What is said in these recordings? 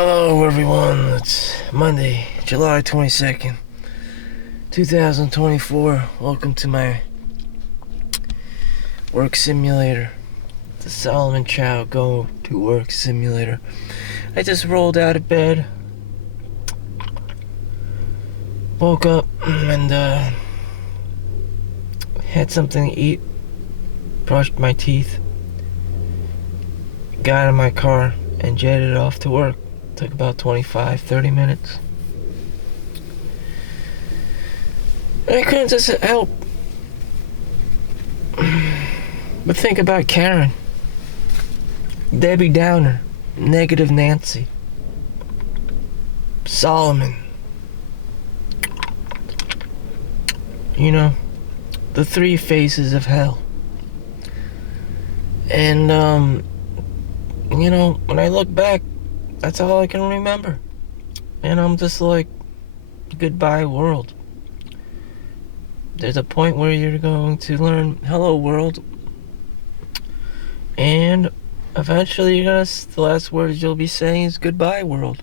Hello, everyone. It's Monday, July 22nd, 2024. Welcome to my work simulator, the Solomon Chau Go to Work Simulator. I just rolled out of bed, woke up, and had something to eat, brushed my teeth, got in my car, and jetted off to work. Took about 25-30 minutes. And I couldn't just help but think about Karen, Debbie Downer, Negative Nancy, Solomon. You know, the three faces of hell. And, when I look back, that's all I can remember. And I'm just like, goodbye, world. There's a point where you're going to learn, hello, world. And eventually the last words you'll be saying is goodbye, world.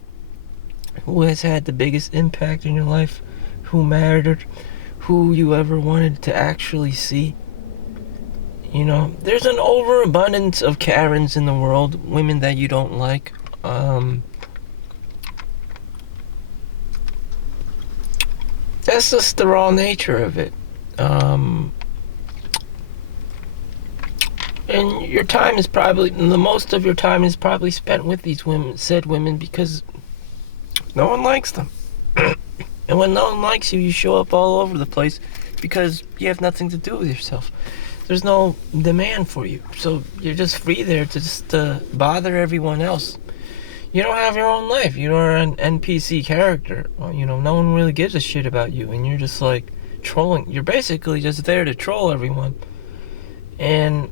Who has had the biggest impact in your life? Who mattered? Who you ever wanted to actually see? You know, there's an overabundance of Karens in the world, women that you don't like. That's just the raw nature of it. And your time is probably, the most of your time is probably spent with these said women, because no one likes them. And when no one likes you, you show up all over the place because you have nothing to do with yourself. There's no demand for you. So you're just free there to just bother everyone else. You don't have your own life. You are an NPC character. No one really gives a shit about you. And you're just like trolling. You're basically just there to troll everyone. And,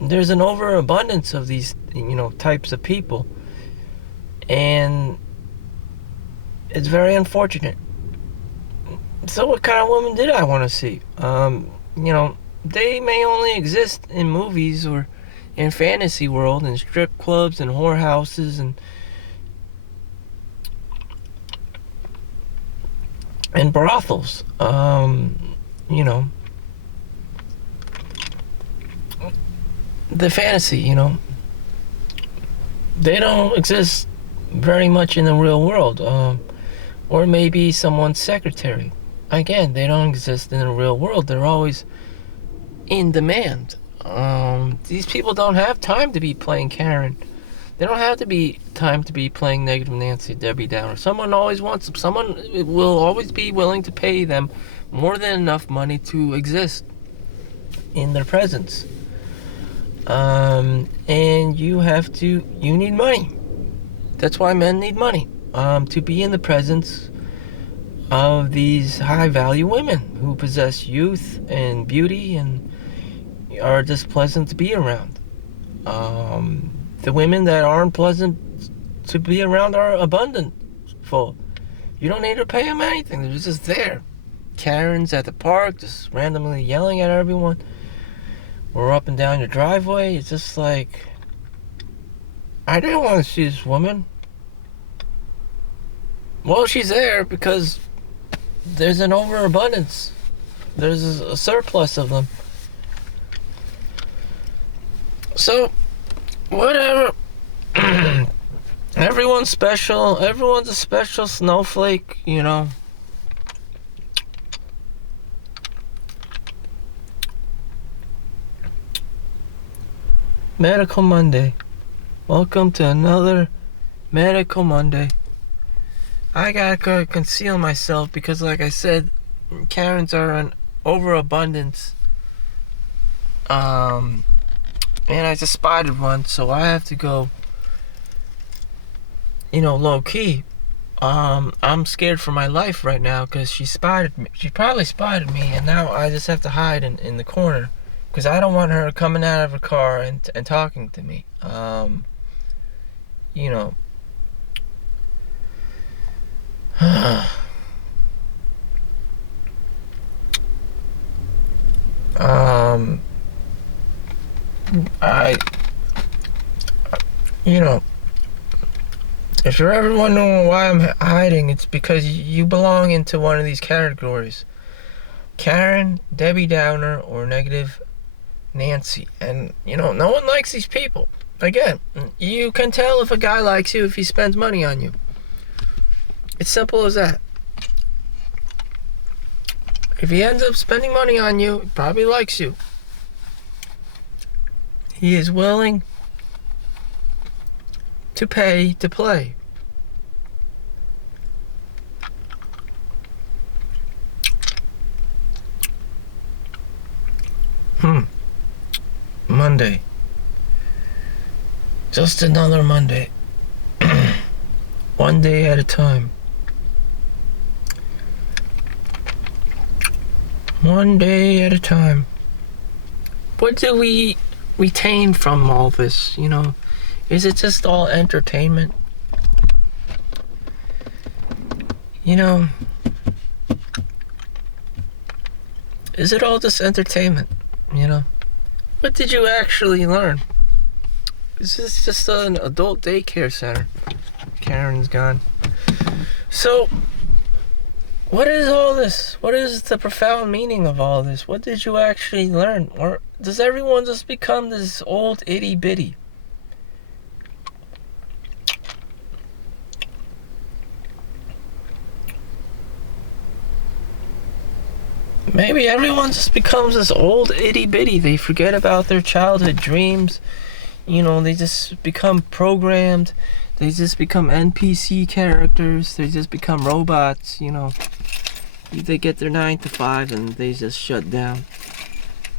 there's an overabundance of these, types of people. And it's very unfortunate. So what kind of woman did I want to see? They may only exist in movies or in fantasy world, and strip clubs and whorehouses and brothels. The fantasy, they don't exist very much in the real world. Or maybe someone's secretary. Again, they don't exist in the real world. They're always in demand. These people don't have time to be playing Karen. They don't have time to be playing Negative Nancy, Debbie Downer. Someone always wants them. Someone will always be willing to pay them more than enough money to exist in their presence. And you need money. That's why men need money. To be in the presence of these high-value women who possess youth and beauty and are just pleasant to be around. The women that aren't pleasant to be around are abundant, full. You don't need to pay them anything. They're just there. Karens at the park, just randomly yelling at everyone, or up and down your driveway. It's just like, I didn't want to see this woman. Well, she's there because there's an overabundance. There's a surplus of them. So, whatever. Everyone's special. Everyone's a special snowflake, Medical Monday. Welcome to another Medical Monday. I gotta conceal myself because, like I said, Karens are an overabundance. And I just spotted one, so I have to go, low key. I'm scared for my life right now because she spotted me. She probably spotted me, and now I just have to hide in the corner because I don't want her coming out of her car and talking to me. I If you're ever wondering why I'm hiding, it's because you belong into one of these categories. Karen, Debbie Downer, or Negative Nancy. And, no one likes these people. Again, you can tell if a guy likes you if he spends money on you. It's simple as that. If he ends up spending money on you, he probably likes you. He is willing to pay to play. Monday. Just another Monday. One day at a time. One day at a time. What do we retain from all this, Is it just all entertainment? Is it all just entertainment, What did you actually learn? Is this just an adult daycare center? Karen's gone. So, what is all this? What is the profound meaning of all this? What did you actually learn? Or does everyone just become this old itty bitty? Maybe everyone just becomes this old itty bitty. They forget about their childhood dreams. They just become programmed. They just become NPC characters. They just become robots, They get their 9 to 5 and they just shut down.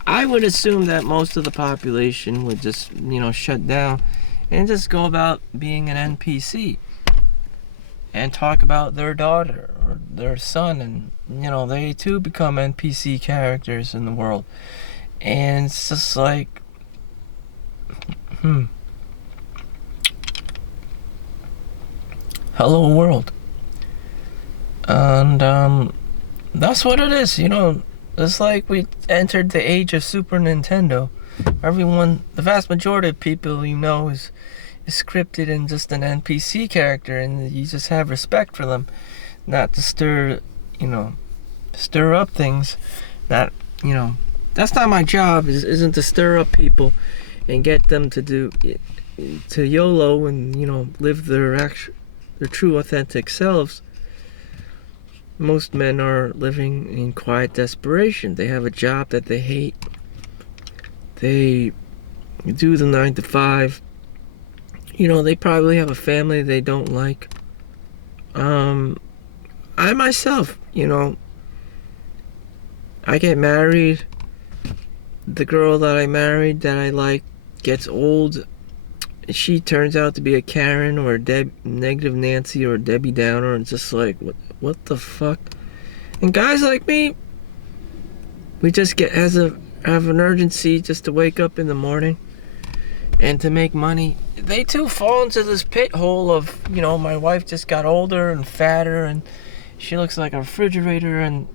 I would assume that most of the population would just, shut down and just go about being an NPC and talk about their daughter or their son, and, they too become NPC characters in the world. And it's just like, hello world. And that's what it is, It's like we entered the age of Super Nintendo. Everyone, the vast majority of people is scripted and just an NPC character, and you just have respect for them, not to stir up things. Not, that's not my job. Isn't to stir up people and get them to YOLO and live their true authentic selves. Most men are living in quiet desperation. They have a job that they hate. They do the 9 to 5. They probably have a family they don't like. I myself, I get married. The girl that I married that I like gets old. She turns out to be a Karen or a Negative Nancy or a Debbie Downer, and just like, what the fuck? And guys like me, we just have an urgency just to wake up in the morning and to make money. They too fall into this pit hole of, my wife just got older and fatter, and she looks like a refrigerator, and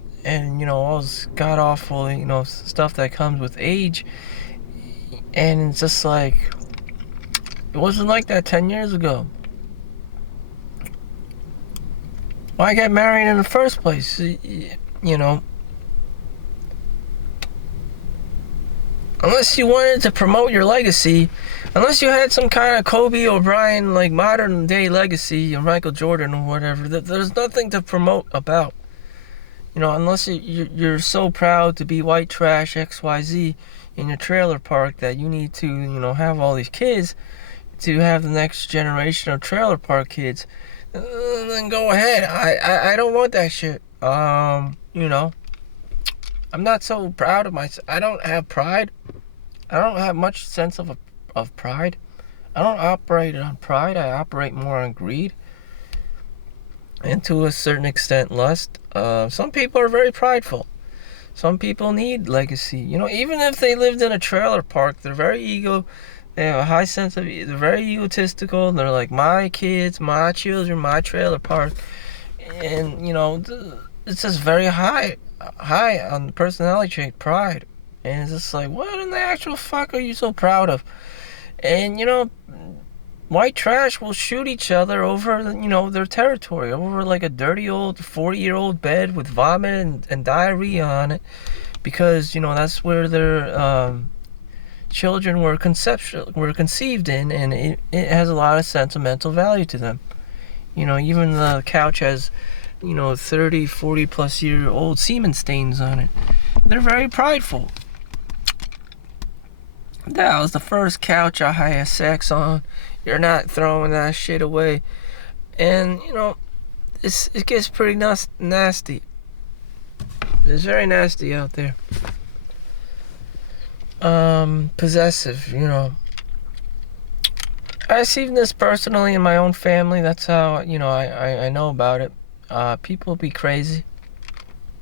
all this god awful, stuff that comes with age. And it's just like, it wasn't like that 10 years ago. Why get married in the first place? Unless you wanted to promote your legacy, unless you had some kind of Kobe O'Brien, like modern day legacy, or Michael Jordan or whatever, there's nothing to promote about. Unless you're so proud to be white trash XYZ in your trailer park that you need to, have all these kids to have the next generation of trailer park kids, then go ahead. I don't want that shit. I'm not so proud of myself. I don't have pride. I don't have much sense of pride. I don't operate on pride. I operate more on greed. And to a certain extent, lust. Some people are very prideful. Some people need legacy. Even if they lived in a trailer park, they're very they have a high sense of, they're very egotistical. They're like, my kids, my children, my trailer park. And, it's just very high on the personality trait, pride. And it's just like, what in the actual fuck are you so proud of? And, white trash will shoot each other over, their territory, over like a dirty old 40-year-old bed with vomit and diarrhea on it, because that's where their children were conceived in, and it has a lot of sentimental value to them. Even the couch has 30, 40 plus year old semen stains on it. They're very prideful. That was the first couch I had sex on. You're not throwing that shit away. And it gets pretty nasty. It's very nasty out there. Possessive, I've seen this personally in my own family. That's how I know about it. People be crazy.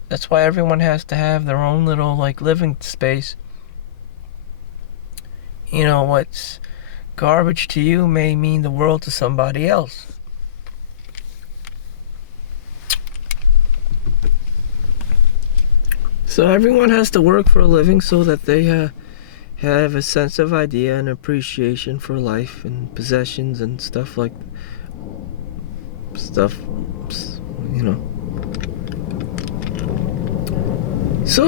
That's why everyone has to have their own little living space. What's garbage to you may mean the world to somebody else. So everyone has to work for a living so that they have a sense of idea and appreciation for life and possessions and stuff. So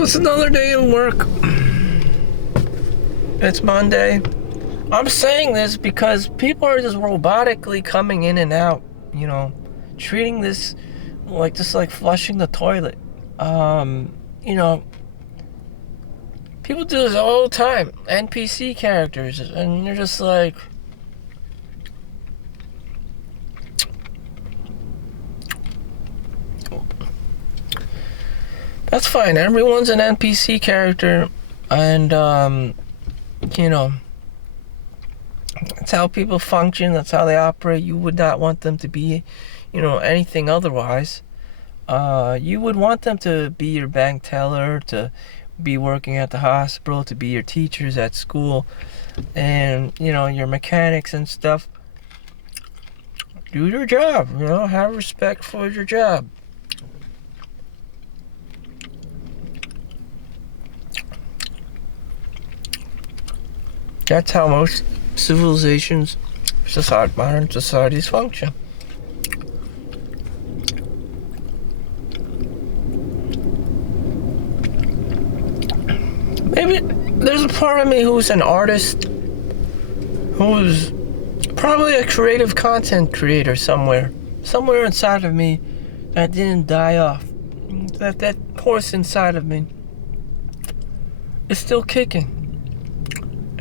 it's another day of work. It's Monday. I'm saying this because people are just robotically coming in and out, treating this just like flushing the toilet. People do this all the time. NPC characters, and you're just like, that's fine. Everyone's an NPC character, and that's how people function. That's how they operate. You would not want them to be, anything otherwise. You would want them to be your bank teller, to be working at the hospital, to be your teachers at school, and your mechanics and stuff. Do your job. Have respect for your job. That's how most civilizations, modern societies function. Maybe there's a part of me who's an artist, who's probably a creative content creator somewhere inside of me that didn't die off. That horse inside of me is still kicking.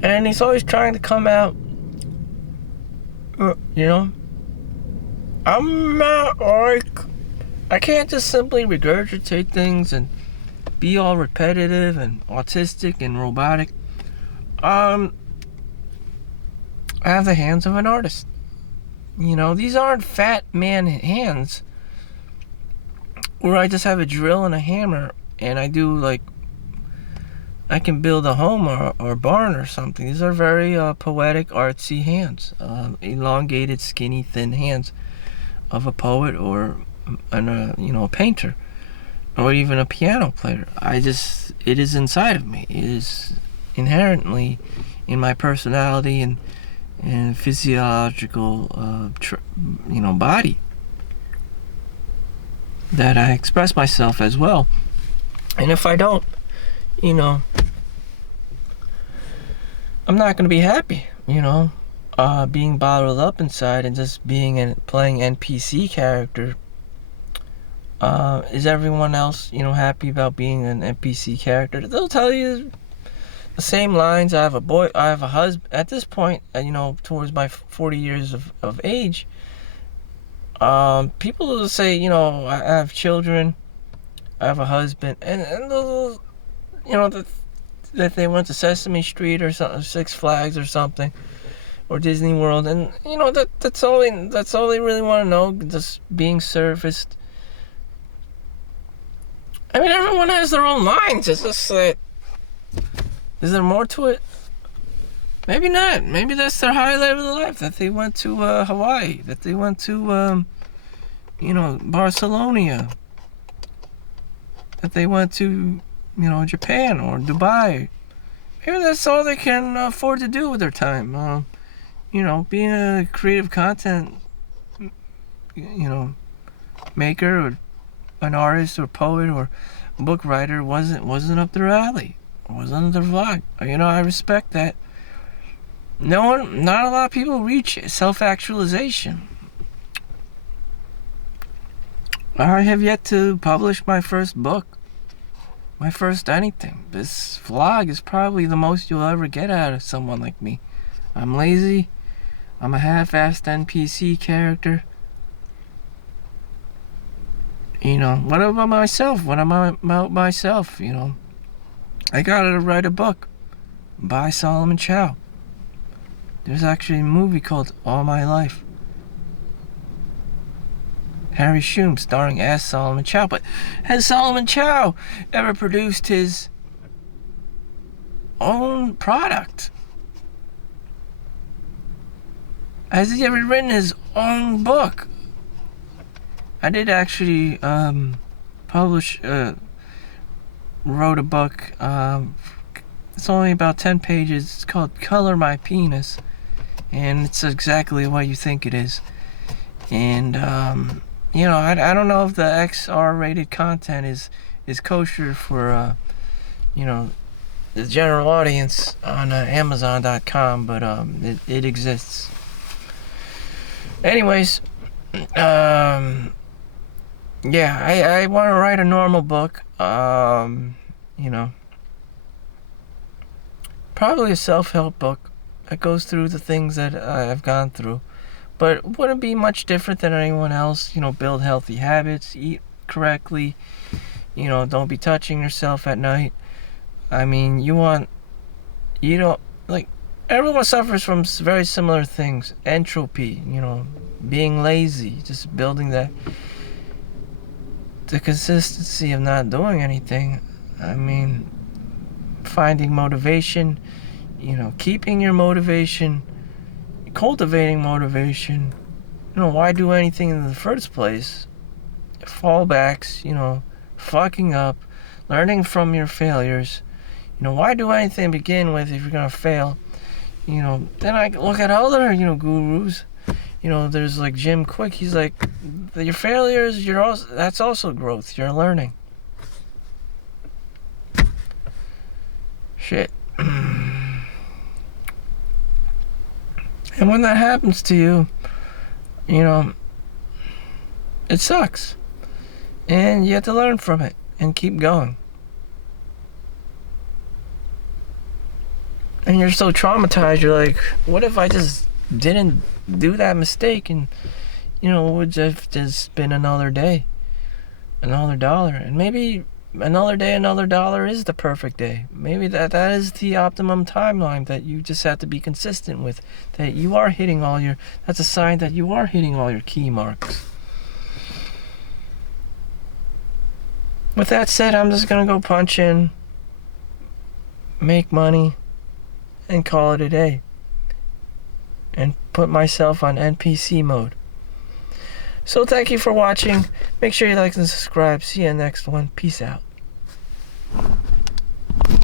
And he's always trying to come out, I'm not I can't just simply regurgitate things and be all repetitive and autistic and robotic. I have the hands of an artist. These aren't fat man hands where I just have a drill and a hammer and I do I can build a home or barn or something. These are very poetic, artsy hands. Elongated, skinny, thin hands of a poet or a painter or even a piano player. It is inside of me. It is inherently in my personality and physiological body that I express myself as well. And if I don't, I'm not going to be happy, being bottled up inside and just playing NPC character. Is everyone else, happy about being an NPC character? They'll tell you the same lines. I have a husband. At this point, towards my 40 years of age, people will say, I have children, I have a husband, and they'll, that they went to Sesame Street or something, Six Flags or something, or Disney World, and that's all they really want to know, just being surfaced. I mean, everyone has their own lines. It's just like, is there more to it? Maybe not. Maybe that's their highlight of their life, that they went to Hawaii, that they went to Barcelona, that they went to Japan or Dubai. Maybe that's all they can afford to do with their time. being a creative content, maker or an artist or poet or book writer wasn't up their alley. Wasn't their vibe. I respect that. Not a lot of people reach self-actualization. I have yet to publish my first book, my first anything. This vlog is probably the most you'll ever get out of someone like me. I'm lazy. I'm a half-assed NPC character. What about myself? What am I about myself? I gotta write a book by Solomon Chau. There's actually a movie called All My Life. Harry Shum starring as Solomon Chau. But has Solomon Chau ever produced his own product? Has he ever written his own book? I did actually wrote a book. It's only about 10 pages. It's called Color My Penis. And it's exactly what you think it is. And, I don't know if the XR-rated content is kosher for, the general audience on Amazon.com, but it exists. Anyways, I want to write a normal book. Probably a self-help book that goes through the things that I've gone through. But it wouldn't be much different than anyone else. Build healthy habits, eat correctly, don't be touching yourself at night. Everyone suffers from very similar things. Entropy, being lazy, just building the consistency of not doing anything. Finding motivation, keeping your motivation, cultivating motivation. Why do anything in the first place? Fallbacks, fucking up, learning from your failures. Why do anything to begin with if you're gonna fail? Then I look at other, gurus. There's like Jim Quick. He's like, your failures, that's also growth. You're learning. Shit. And when that happens to you, it sucks. And you have to learn from it and keep going. And you're so traumatized, you're like, what if I just didn't do that mistake and, it would have just been another day, another dollar. And maybe another day, another dollar is the perfect day. Maybe that is the optimum timeline that you just have to be consistent with. That you are hitting that's a sign that you are hitting all your key marks. With that said, I'm just gonna go punch in, make money, and call it a day. And put myself on NPC mode. So thank you for watching. Make sure you like and subscribe. See you in the next one. Peace out.